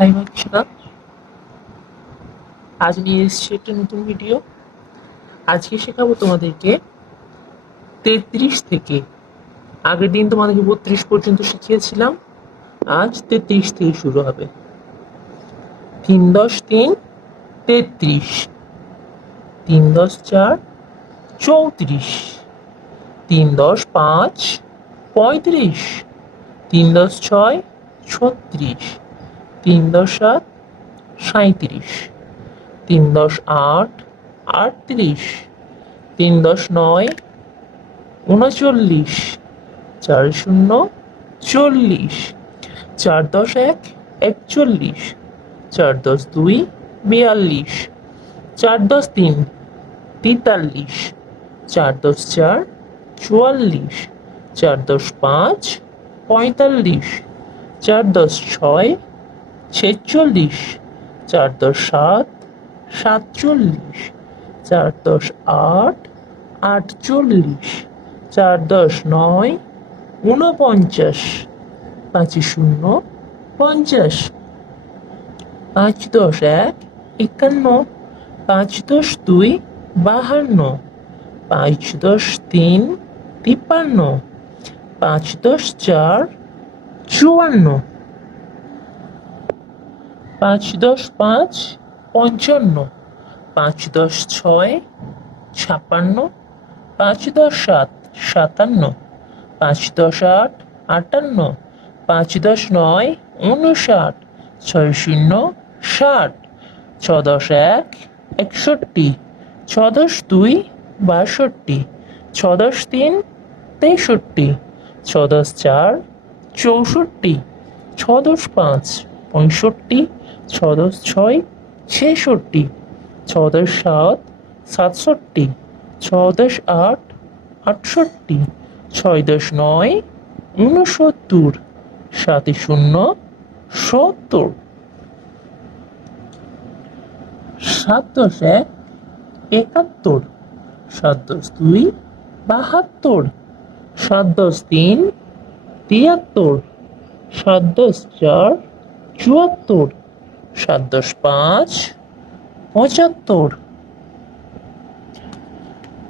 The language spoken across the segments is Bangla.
হাই বাচ্চারা, আজ নিয়ে এসেছি একটা নতুন ভিডিও। আজকে শেখাবো তোমাদেরকে 33 থেকে। আগের দিন তোমাদেরকে 32 পর্যন্ত শিখিয়েছিলাম, আজ 33 থেকে শুরু হবে। 3 10 3 33, 3 10 4 34, 3 10 5 35, 3 10 6 36, 3 10 7 37, 3 10 8 38, 3 10 9 39, 4 0 40, 4 10 1 41, 4 10 2 42, 4 10 3 43, 4 10 4 44, 4 10 5 45, 4 10 6 46, 4 10 7 47, 4 10 8 48, 4 10 9 49, 5 0 50, 5 10 1 51, 5 10 2 52, 5 10 3 53, 5 10 4 54, 5 10 5 55, 5 10 6 56, 5 10 7 57, 5 10 8 58, 5 10 9 59, 6 0 60, 6 10 1 61, 6 10 2 62, 6 10 3 63, 6 10 4 64, 6 10 5 65, 6 10 6 66, 6 10 7 67, 6 10 8 68, 6 10 9 69, 7 0 70, 7 10 1 71, 7 10 2 72, 7 10 3 73, 7 10 4 74, 7 10 5 75,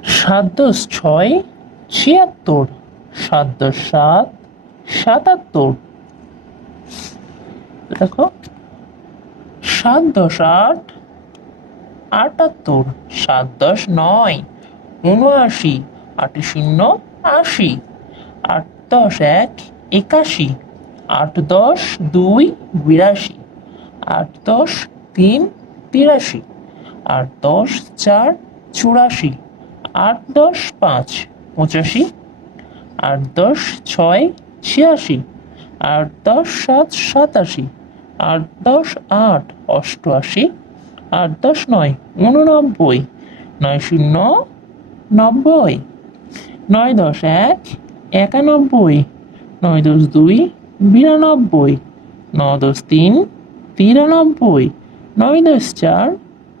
7 10 6 76, 7 10 7 77, দেখো 7 10 8 78, 7 10 9 79, 8 0 80, 8 10 1 81, 8 10 2 82, 8 10 3 83, 8 10 4 84, 8 10 5 85, 8 10 6 86, 8 10 7 87, 8 10 8 88, 8 10 9 89, 9 0 90, 9 10 1 91, 9 10 2 92, 9 10 3 93, 9 10 4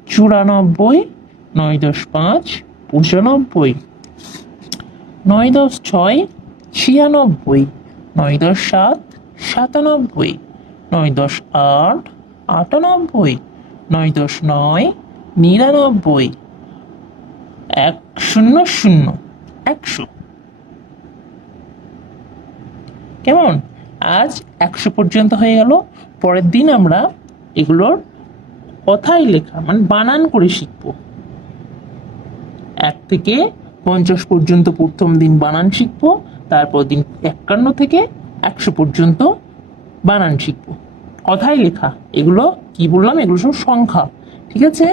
94, 9 10 5 95, 9 10 6 96, 9 10 7 97, 9 10 8 98, 9 10 9 99, 1 0 0 100। কেমন? আজ 100 পর্যন্ত হয়ে গেল। পরের দিন আমরা এগুলোর কথাই লেখা মানে বানান করে শিখব। 1 থেকে 50 পর্যন্ত প্রথম দিন বানান শিখব, তারপর দিন 51 থেকে 100 পর্যন্ত বানান শিখব। কথাই লেখা, এগুলো কি বললাম, এগুলো সব সংখ্যা, ঠিক আছে।